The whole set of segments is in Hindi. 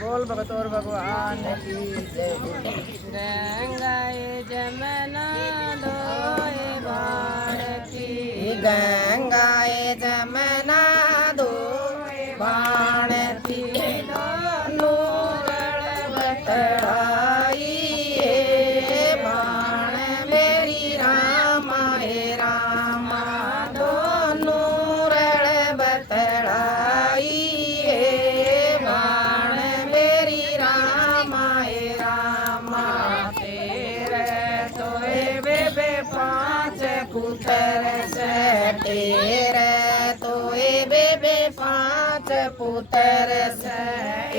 बोल भगत और भगवान की जय। गंगाए जमुना दोए भारती गंगाए जमुना दोए भारती दोनों बतड़ाई बाण मेरी रामा हे रामा दोनों रण बतड़ाई बाण मेरी रामा हे रामा तेरे सोए बेबे पांच पुत्र से तेरे तोए बेबे पांच पुत्र से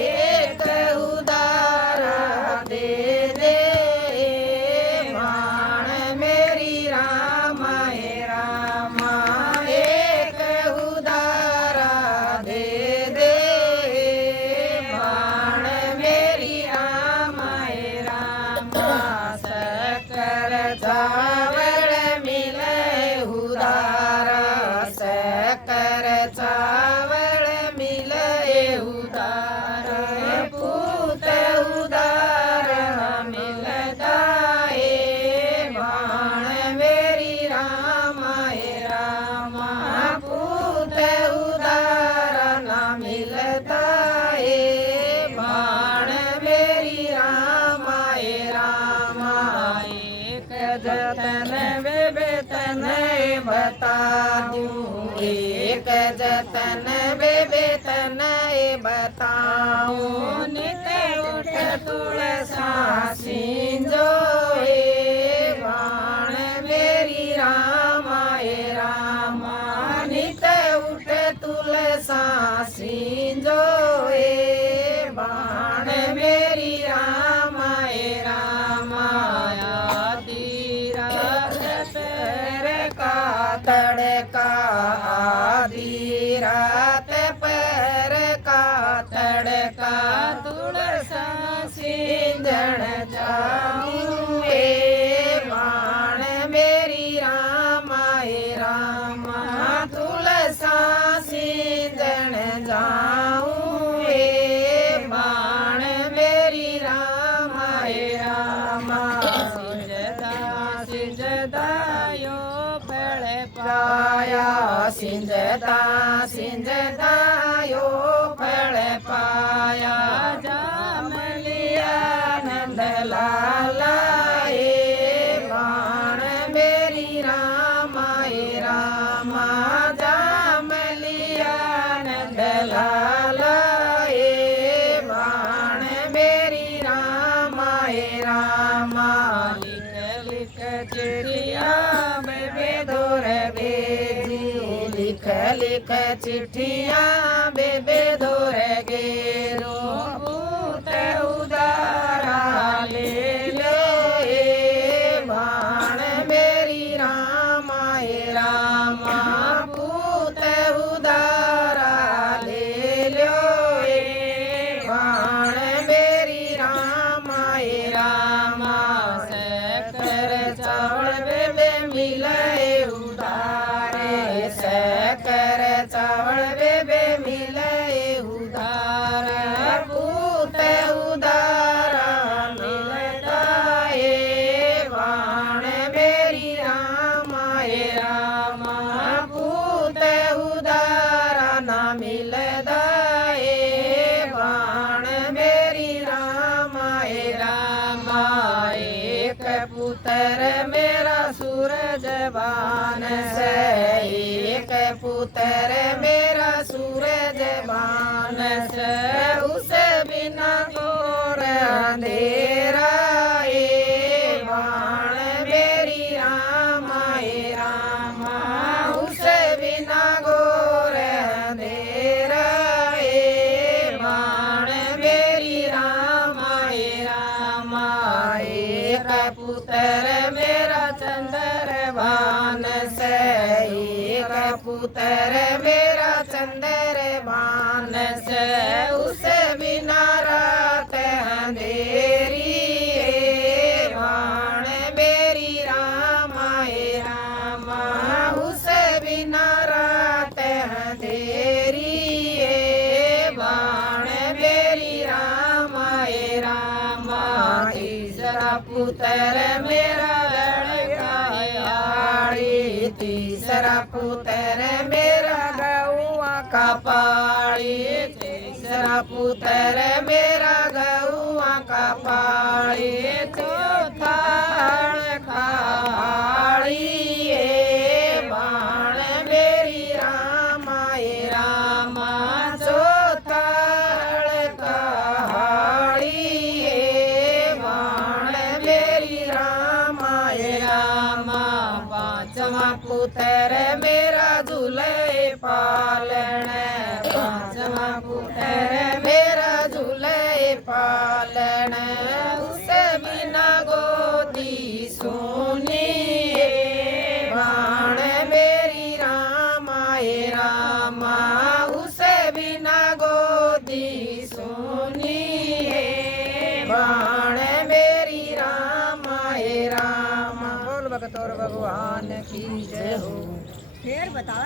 एक उदारा दे दे बाण मेरी रामा हे रामा एक उदारा दे दे बाण मेरी रामा हे रामा शक्कर चावल मिले उदारा शक्कर चावल मिले उदारा पूत उदारा मिलता है बाण मेरी रामा हे रामा पूत उदारा न मिलता है बाण मेरी रामा हे रामा एक जतन बेतन बता दूं एक जतन बेतन बताऊं नित उठ तुलसा सिंजो बाण मेरी रामा हे रामा नित उठ तुलसा सिंजो बाण मेरी रामा हे रामा आदि रात पैर का तड़का आदि रात पैर का तड़का तुलसा सिंजण जाऊं बाण मेरी रामा हे रामा तुलसा सिंजण जाऊं बाण मेरी रामा हे रामा सिंजदा सिंजदायो फल पाया सिंजदा सिंजदायो फल पाया जाम लिया नंद लाला बाण मेरी रामा हे रामा जाम लिया नंद लाला बाण मेरी रामा हे रामा लिख लिख चिड़िया बेबे दौर भेजी लिख लिख चिट्ठिया बेबे दौर गेरो पूत उदारा ले लो बाण मेरी रामा हे रामा पूत उदारा ले लो बाण मेरी रामा हे रामा शक्कर चावल बेबे मिले उदारे शक्कर चावल बेबे मिले उदारा पूत उदारा मिलता है बाण मेरी रामा हे रामा पूत उदारा ना मिलता है बाण मेरी रामा हे रामा एक पुत्र मेरा सूरजवान से एक पुत्र मेरा सूरजवान से उस बिना घोर अंधेरा बाण मेरी रामा हे रामा उस बिना घोर अंधेरा बाण मेरी रामा हे रामा एक पुत्र मेरा चंद्रभान से एक पुत्र मेरा चंद्रभान से उस बिना रात अंधेरी बाण मेरी रामा हे रामा उस बिना रात अंधेरी बाण मेरी रामा पुत्र मेरा लड़कायाड़ी तीसरा पुत्र मेरा गौआ का पाड़ी तीसरा पुत्र मेरा गौआ का पाड़ी चौथा लड़कायाड़ी बाण मेरी रामा रामा चौथा लड़कायाड़ी बाण मेरी रामा रामा पांचवा पुत्र मेरा झूले पालन पांचवा पुत्र मेरा झूले पालन उसे बिना गोदी सोनी बाण मेरी रामा रामा उसे बिना गोदी सोनी बाण मेरी रामा रामा बोल भगत और भगवान की जय हो। फिर बताओ